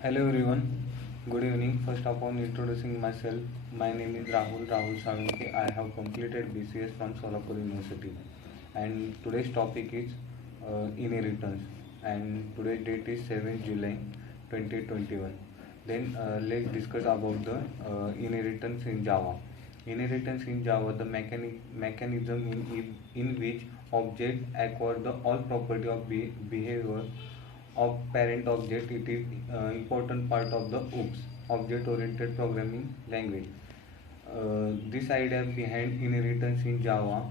Hello everyone, good evening. First of all, introducing myself, my name is Rahul Salunkhe. I have completed BCS from Solapur University, and today's topic is inheritance. And today's date is 7th July 2021. Then let's discuss about the inheritance in Java. Inheritance in Java, the mechanism in which object acquire the all property of behavior of parent object. It is important part of the OOPS, object oriented programming language. This idea behind inheritance in Java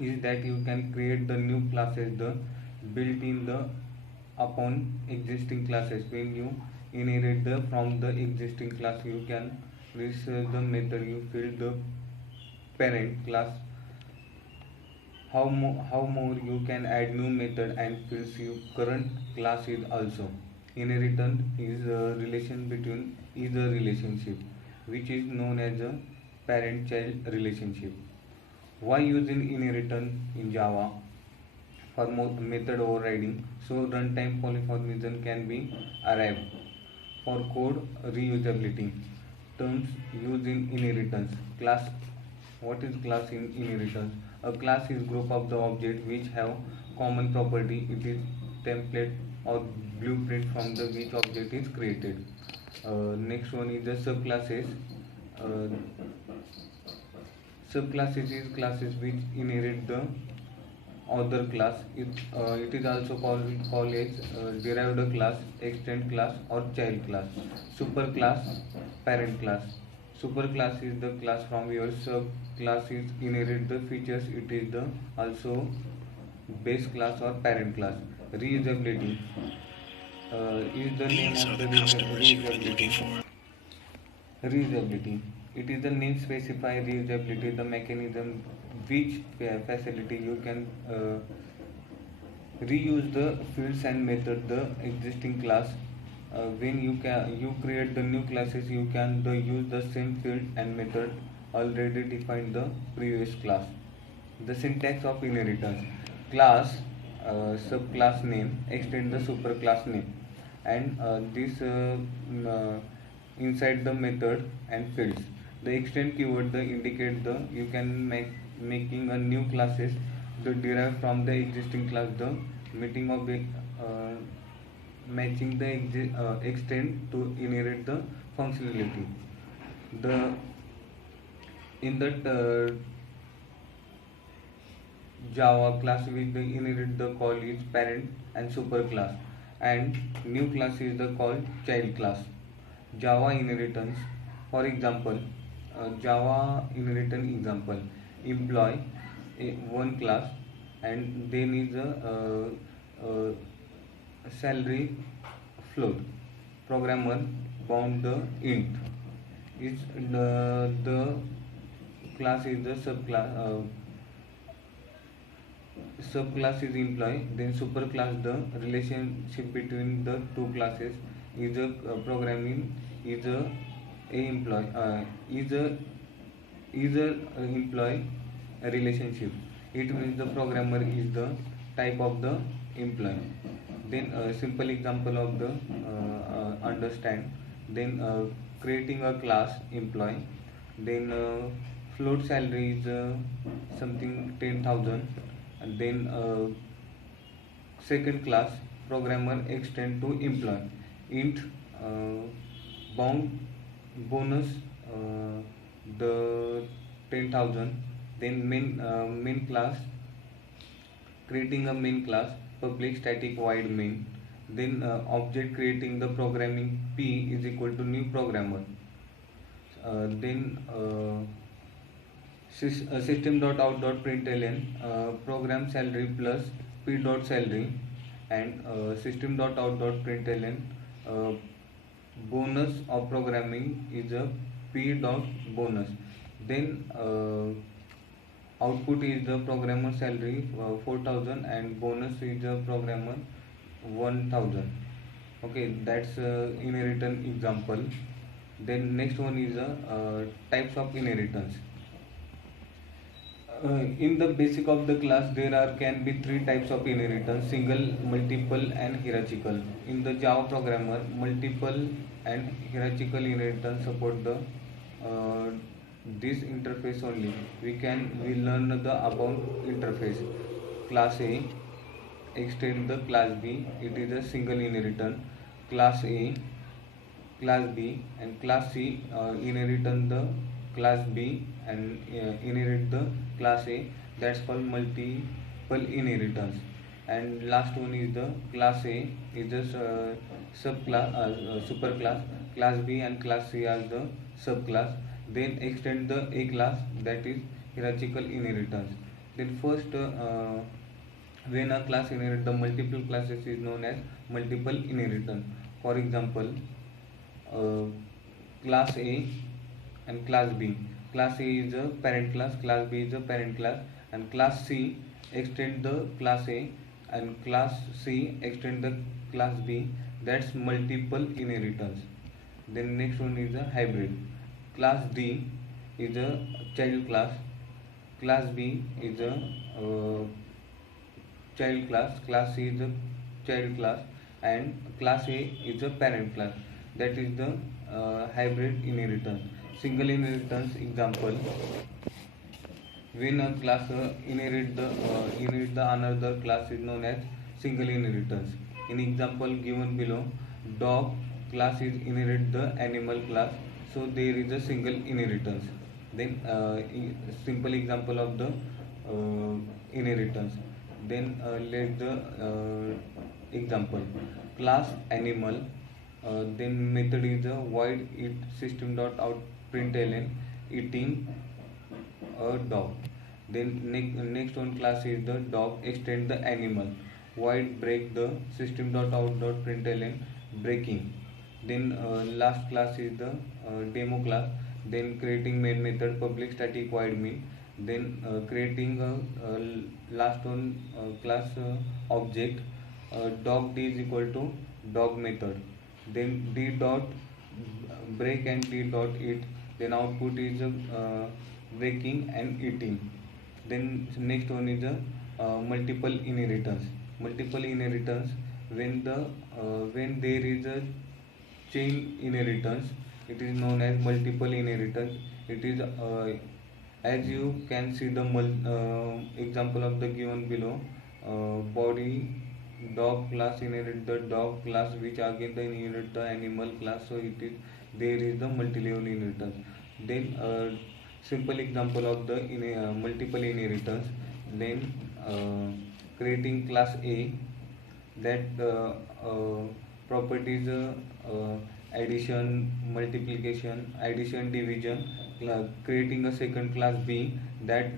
is that you can create the new classes the built in the upon existing classes. When you inherit the from the existing class, you can research the method you fill the parent class. How more you can add new method and fills your current class is also. Inheritance is a relation between is a relationship which is known as a parent child relationship. Why using inheritance in Java? For method overriding, so runtime polymorphism can be arrived. For code reusability, terms used in inheritance. Class. What is class in inheritance? A class is group of the object which have common property. It is template or blueprint from the which object is created. Next one is the subclasses. uh, Subclasses is classes which inherit the other class. It is also called as derived class, extend class, or child class. Superclass, parent class. Superclass is the class from your subclass is inherit the features. It is the also base class or parent class. Reusability is the name These of are the the customers you've been looking reusability. for. Reusability. It is the name specify reusability, the mechanism which facility you can reuse the fields and method the existing class. When you create the new classes, you can use the same field and method already defined the previous class. The syntax of inheritance: class, subclass name, extend the superclass name, and this inside the method and fields. The extend keyword the indicate the you can making a new classes the derive from the existing class, the meeting of the uh, matching the extend to inherit the functionality. The in that Java class which the inherit the call is parent and superclass, and new class is the called child class. Java inheritance, for example, Java inheritance example: employee one class, and then is a salary float. Programmer bound the int. Is the class is the subclass is employee. Then superclass, the relationship between the two classes is a programming is a employee is a employee relationship. It means the programmer is the type of the employee. Then a simple example of the understand. Then creating a class employee. Then float salary is something 10,000. And then second class programmer extend to employee int uh, bound bonus the 10,000. Then main class, creating a main class public static void main. Then object creating the programming p is equal to new programmer. Then system.out.println program salary plus p dot salary, and system.out.println bonus of programming is a p dot bonus. Then output is the programmer salary 4,000, and bonus is the programmer 1,000. Okay, that's inheritance example. Then next one is types of inheritance. In the basic of the class, there are can be three types of inheritance: single, multiple, and hierarchical. In the Java programmer, multiple and hierarchical inheritance support the uh, this interface only. We learn the above interface. Class A extend the class B. It is a single inheritance. Class A, class B, and class C inherit the class B and inherit the class A. That's called multiple inheritance. And last one is the class A is the subclass, superclass. Class B and class C are the subclass. Then extend the A class, that is hierarchical inheritance. Then first when a class inherits the multiple classes is known as multiple inheritance. For example, uh, class A and class B. Class A is a parent class, class B is a parent class, and class C extend the class A and class C extend the class B. That's multiple inheritance. Then next one is a hybrid. Class D is a child class, class B is a child class, class C is a child class, and class A is a parent class. That is the hybrid inheritance. Single inheritance example: when a class inherit the another class is known as single inheritance. In example given below, dog class is inherit the animal class, so there is a single inheritance. Then simple example of the inheritance. Then let the example: class animal, then method is a void it system dot out println eating a dog. Then next one class is the dog, extend the animal, void break the system dot out dot println breaking. Then last class is the demo class. Then creating main method, public static void main. Then creating a last one class object, dog d is equal to dog method. Then d dot break and d dot eat. Then output is breaking and eating. Then next one is the multiple inheritance. Multiple inheritance, when there is a chain inheritance, it is known as multiple inheritance. It is as you can see the example of the given below. Body dog class inherit the dog class, which again the inherit the animal class, so it is there is the multi-level inheritance. Then simple example of the multiple inheritance. Then creating class A, that properties addition, multiplication, addition, division. Creating a second class B, that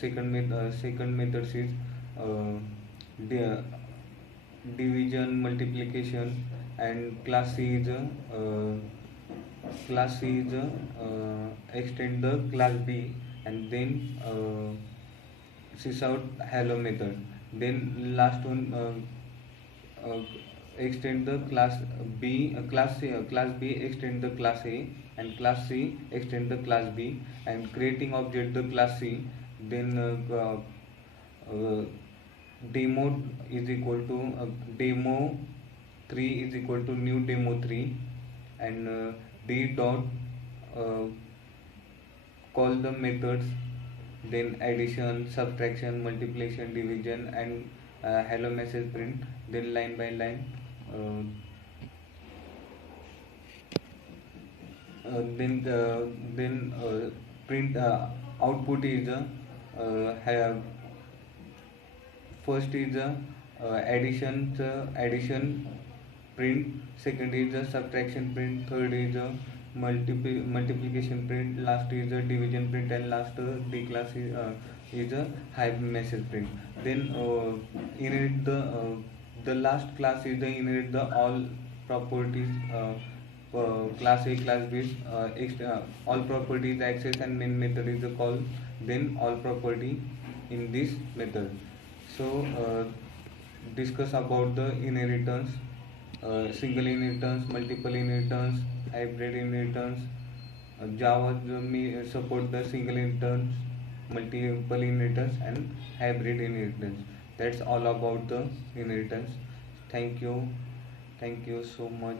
second method is division, multiplication, and class C is extend the class B, and then sys out hello method. Then last one extend the class B, class B extend the class A, and class C extend the class B, and creating object the class C. Then demo is equal to demo 3 is equal to new demo 3, and d dot uh, call the methods, then addition, subtraction, multiplication, division, and hello message print. Then line by line, then print output is have first is addition print, second is a subtraction print, third is a multiplication print, last is a division print, and last the class is a high message print. Then inherit the last class is the inherit the all properties, class A, class B, all properties access, and main method is the call, then all property in this method. So discuss about the inheritance, single inheritance, multiple inheritance, hybrid inheritance. Java support the single inheritance, multiple inheritance and hybrid inheritance. That's all about the inheritance. Thank you. Thank you so much